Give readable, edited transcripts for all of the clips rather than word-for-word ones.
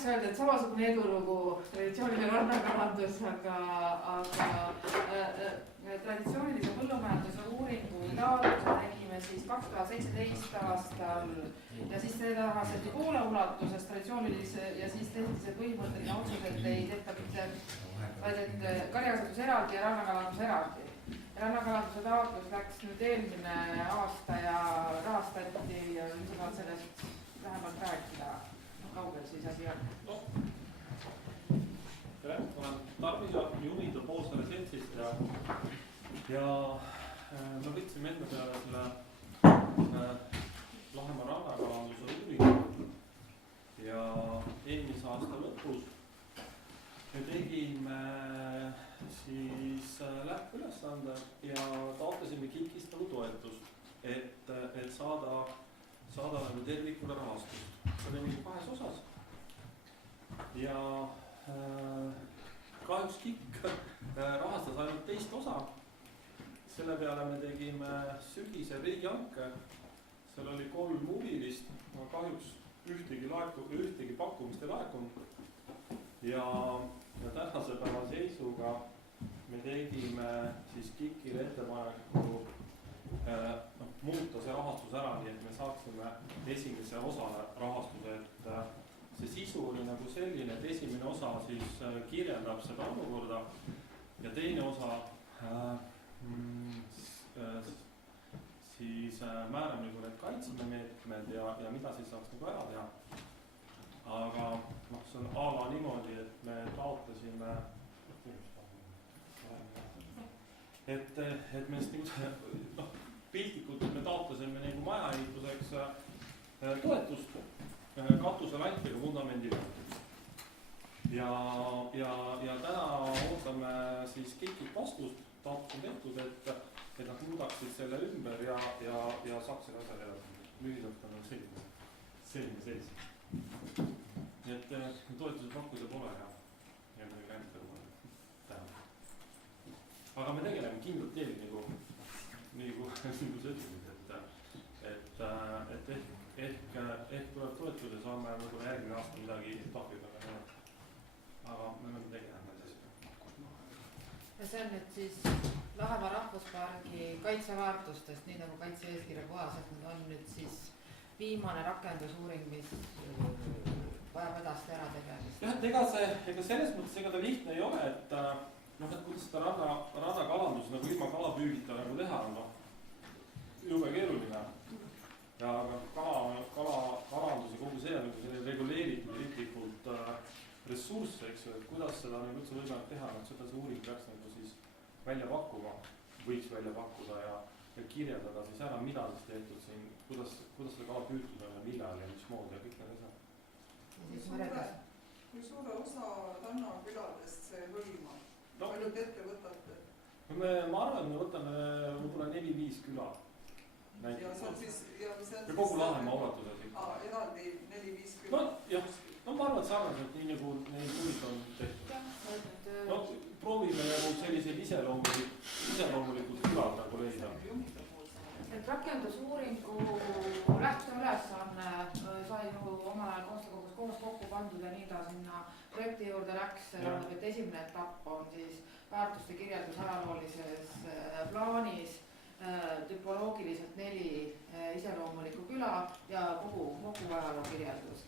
tahaks öelda, et samasugune edulugu traditsiooniline rannakalandus, aga traditsioonilise põllumajanduse uuringu taotluse tegime siis 2017 aastal ja siis seda rahastati poole ulatuses traditsioonilise ja siis tehti see põhimõtteline otsus, et ei tehta mitte, vaid et karjakasvatus eraldi ja rannakalandus eraldi. Rannakalanduse taotlus läks nüüd eelmine aasta ja rahastati ja saavad sellest vähemalt rääkida, kaugel siis asi on. Tere, olen Tarvis ja juhindub Poolsaare seltsist ja me võtsime enda peale selle Lahemaa rannakalanduse uuringu ja eelmise aasta lõpus me tegime siis lähteülesande ja taotlesime KIK-ist nagu toetust, et saada nagu tervikule rahastust. See oli kahes osas ja kahjuks KIK rahastas ainult teist osa. Selle peale me tegime sügise riigihanke. Seal oli 3 huvilist, kahjuks ühtegi pakkumist ei laekunud. Ja tänase päeva seisuga me tegime siis KIK-ile ettepaneku muuta see rahastus ära, nii et me saaksime esimese osale rahastuse, et see sisu oli nagu selline, et esimene osa siis kirjeldab seda olukorda ja teine osa siis määrame nagu need kaitsemeetmed ja mida siis saaks nagu ära teha. Aga see on ala niimoodi, et me taotlesime, et me piltlikult me taotlesime nagu majaehituseks toetust katuselantidega vundamendile. Ja täna ootame siis KIK-ilt vastust, taotlus on tehtud, et nad muudaksid selle ümber ja saaks selle asja edasi. Lühidalt on selline seis. Nii et toetuse pakkuda pole ja midagi näitab täna. Aga me tegeleme kindlalt teed nagu sa ütlesid, et ehk tuleb toetada, saame võib-olla järgmine aasta midagi tahvida. Aga me oleme tegelema edasi. Ja see on nüüd siis Lahemaa rahvuspargi kaitseväärtustest, nii nagu kaitse-eeskirja kohaselt, need on nüüd siis viimane rakendusuuring, mis vajab edasi ära tegemist. Jah, et ega selles mõttes ega ta lihtne ei ole, et kuidas seda rannakalandus nagu ilma kalapüügita nagu teha on jube keeruline. Ja kalakalandus ja kogu see on reguleeritud riiklikult ressursse, eks ju, et kuidas seda nagu üldse võimalik teha, seda see uuring peaks nagu siis võiks välja pakkuda ja kirjeldada siis ära, mida siis tehtud siin, kuidas seda kala püütud on ja millal ja mismoodi ja kõik need asjad. Kui suure osa rannaküladest see hõlmab? Palju te ette võtate? Ma arvan, et me võtame võib-olla 4-5 küla. Ja kogu Lahemaa ulatuses ikka. Eraldi 4-5 küla? No jah, ma arvan, et sarnaselt nii nagu neid huvid on tehtud. Proovime nagu sellised iseloomulikud külad nagu leida. Et rakendusuuringu lähteülesanne sai ju omal ajal koostöökogus koos kokku pandud ja nii ta sinna projekti juurde läks. Et esimene etapp on siis väärtuste kirjeldus ajaloolises plaanis, tüpoloogiliselt 4 iseloomulikku küla ja kogu ajaloo kirjeldus.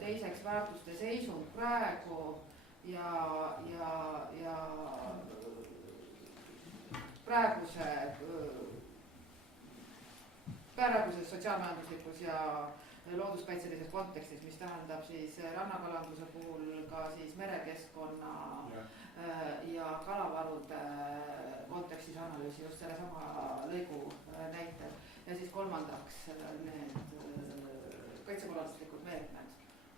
Teiseks väärtuste seisund praegu ja praeguses sotsiaalmajanduslikus ja looduskaitselises kontekstis, mis tähendab siis rannakalanduse puhul ka siis merekeskkonna ja kalavarude kontekstis analüüsi just selle sama lõigu näitel. Ja siis kolmandaks need kaitsekorralduslikud meetmed,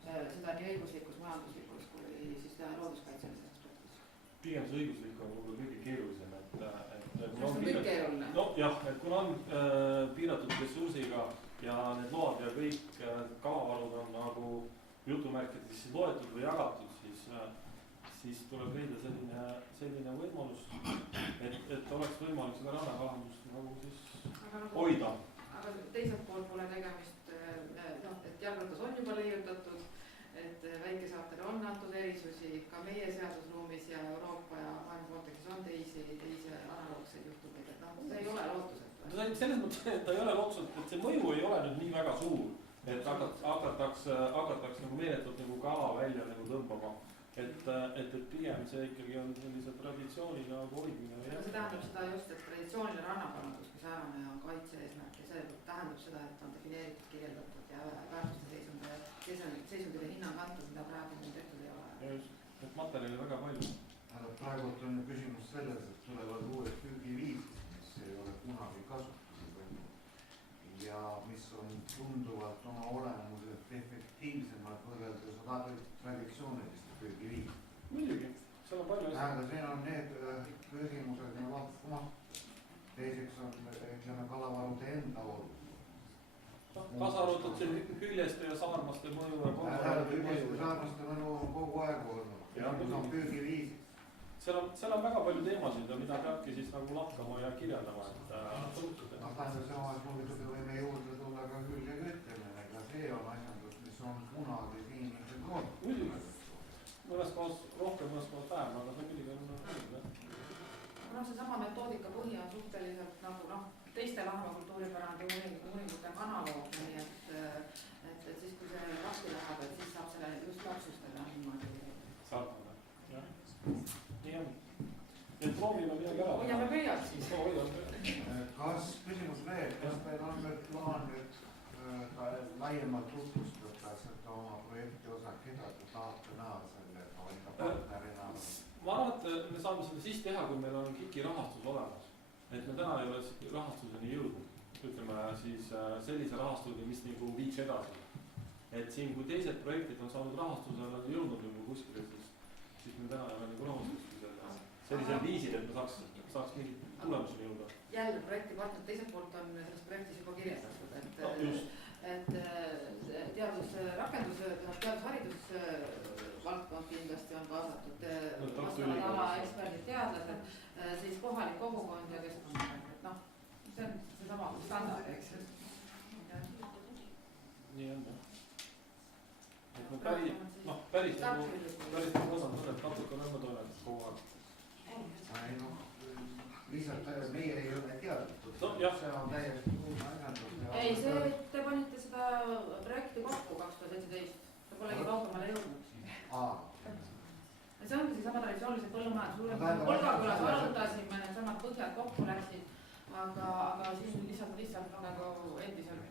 seda nii õiguslikus, majanduslikus kui siis looduskaitselises aspektis. Pigem see õiguslik on võib-olla kõige keerulisem, see on kõik keeruline. No jah, et kuna on piiratud ressursiga ja need load ja kõik kalavarud on nagu jutumärkides loetud või jagatud, siis tuleb leida selline võimalus, et oleks võimalik seda rannakalandust nagu siis hoida. Aga teiselt poolt pole tegemist, et jalgratas on juba leiutatud, et väikesaarte erisusi ka meie seadusruumis ja Euroopa ja maailma kontekstis on teisi analoogseid juhtumeid, et noh, see ei ole lootusetu. selles mõttes, et ta ei ole lootusetu, et see mõju ei ole nüüd nii väga suur, et hakatakse nagu meeletult nagu kala välja nagu tõmbama. Et pigem see ikkagi on sellise traditsiooni nagu hoidmine. See tähendab seda just, et traditsiooniline rannakalandus kui säärane on kaitse-eesmärk ja see tähendab seda, et on defineeritud, kirjeldatud ja väärtuste seisundile hinnang antud, mida praegu meil tehtud ei ole. Ja just, et materjali väga palju. Praegult on ju küsimus selles, et tulevad uued püügiviisid, mis ei ole kunagi kasutusel olnud ja mis on tunduvalt oma olemuselt efektiivsemad võrreldes traditsiooniliste püügiviisid. Muidugi, seal on palju asja. Siin on need küsimused nagu teiseks on ütleme kalavarude enda oluline. Kaasa arvatud see hüljeste ja saarmaste mõju ja hüljeste saarmaste mõju on kogu aeg olnud. Kus on püügiviisid. Seal on väga palju teemasid, mida peabki siis nagu lahkama ja kirjeldama. Tähendab samas muidugi võime juurde tulla ka külgeküttemine, aga see on asjandus, mis on kunagi inimesed olnud. Muidugi. Mõnes kohas rohkem, mõnes kohas vähem, aga see muidugi on olnud. Seesama metoodika põhi on suhteliselt nagu teiste lahemakultuuripärandi uuringute analoog, nii et siis kui see lahti läheb, et siis saab selle just täpsustada niimoodi. Saab, jah. Nii on. Et proovime midagi ära. Hoiame pöiad siis. Kas küsimus veel, kas meil on nüüd plaan nüüd laiemalt tutvustada seda oma projekti osa, keda te tahate näha selle partnerina? Ma arvan, et me saame seda siis teha, kui meil on KIK-i rahastus olemas. Et me täna ei ole rahastuseni jõudnud. Ütleme siis sellise rahastuseni, mis nagu viiks edasi. Et siin, kui teised projektid on saanud rahastusele jõudnud nagu kuskile, siis me täna ei ole nagu rahastusel sellisel viisil, et me saaks mingit tulemuseni jõuda. Jälle projektipartner teiselt poolt on selles projektis juba kirjeldatud, et teadusharidus valdkond kindlasti on kaasatud, vastavad ala eksperdid, teadlased, siis kohalik kogukond ja keskkond, et noh, see on seesama standard, eks. Nii on, jah. Et me päris nagu osanud mõned natuke on õmme toimetus kogu aeg. Lihtsalt meie ei ole teadlikud, see on täiesti uus asjandus. Ei, see te panite seda projekti kokku 2017, see polegi kaugemale jõudnud. See ongi seesama traditsioonilise põllumajandus, Põlvakülas arutasime, needsamad põhjad kokku läksid, aga siin lihtsalt nagu endiselt.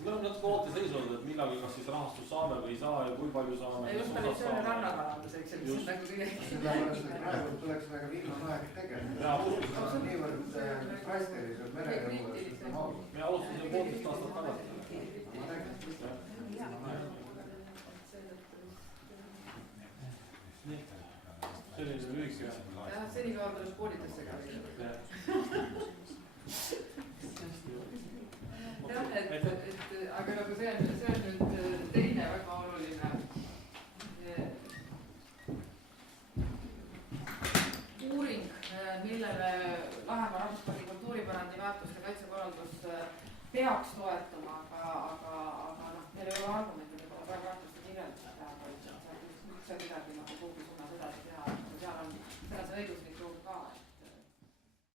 Me oleme natuke ootes olnud, et millalgi kas siis rahastus saame või ei saa ja kui palju saame. Just traditsiooni rannakalandus, eks, mis on nagu kõige. Sellepärast, et praegu tuleks väga viimane aeg tegema. Niivõrd prastelised merejõudes. Me alustasime 1,5 aastat tagasi. Selline lühike. Jah, senikaua tuleb koolitesse ka. Aga nagu see on nüüd teine väga oluline uuring, millele Lahemaa rahvuspargi kultuuripärandi väärtuste kaitsekorraldus peaks toetuma, aga meil ei ole argumente, meil pole väärtuste kirjeldust teha, vaid üldse midagi nagu kuhugi suunas edasi teha, seal on õiguslik